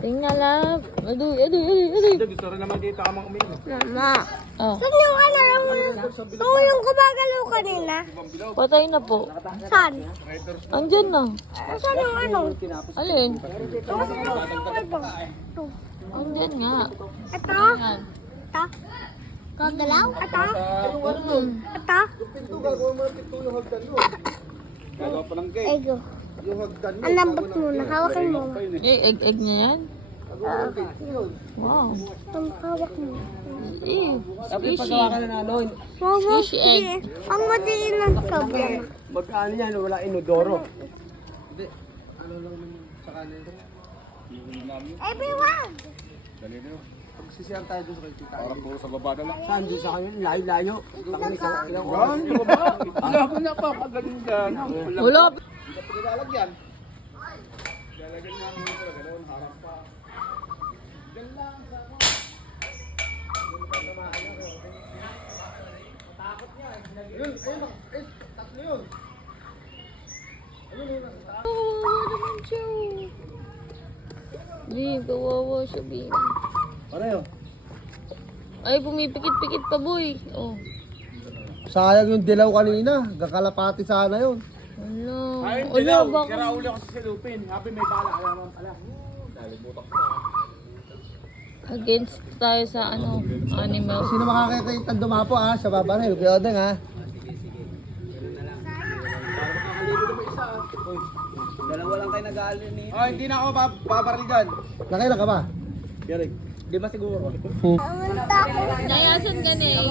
Tingnan lang. Aduy. Gusto rin naman dito ka mga uminom. Mama. Oh, Saan yung ano yung gumagalaw kanina? patay na po. Saan? Andyan na. Saan yung ano? Alin? Ito. Andyan nga. Ito? Ayan. Ito? Gagalaw? Ito? Ito? Gagawa pa ng gate. Ego. Yung hagdan Ang lambot muna. Hawakan mo. Egg niya yan? Wow. Ang hawak mo. Squishy. Wow, Squishy egg. Ang madiin ng kabla. Magkano yan? Wala inodoro. Everyone! Pagsisiyang tayo doon sa kay tita. Parang puro sa baba na lang. Saan doon sa kanya? Layo-layo. Tangan sa ilang oras. Yan, yung baba. Wala ko na pa. Pagaling dyan. Wala. Hindi ka pinilalagyan. Lalagyan nga muna pala. Ganoon, harap pa. Ayun, ayun. Eh, tatlo yun. Kawawa naman siya. Bim, kawawa siya, Bim. Pareho. Ay, pumipikit-pikit pa, boy. Oh. Sayang yung dilaw kanina. Gakalapati sana yun. Wala. Ay, Wala, dilaw. baka. Kira uli ako sa silupin. Happy may bala. Alaman pala. Dalimutak ko. Against tayo sa ano, animal. Sino makakita yung dumapo ha? Sa babaril. Kaya odeng ha? Dalawa lang kayo nag-aalin eh. Oh, hindi na ako babaril dyan. Nakailan ka ba? Yarig. Di ba siguro? Pumunta ako. Nayasan ka na eh.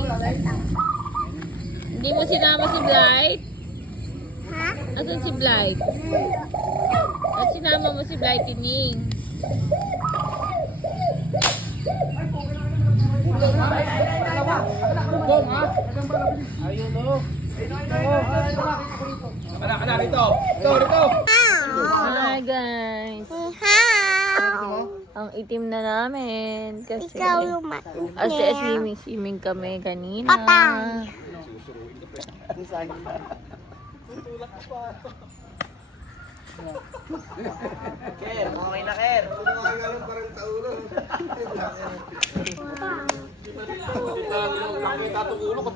Hindi mo sinama si Blight? Ha? Asan si Blight? At sinama mo si Blight, Tining. Bong ha? Ayun o. Kana dito. Dito. Hi guys. How? Ang itim na namin kasi Ikaw yung matin. swimming kami kanina. Patay. Ker, okay na Ker. Nakita itong ulo ko.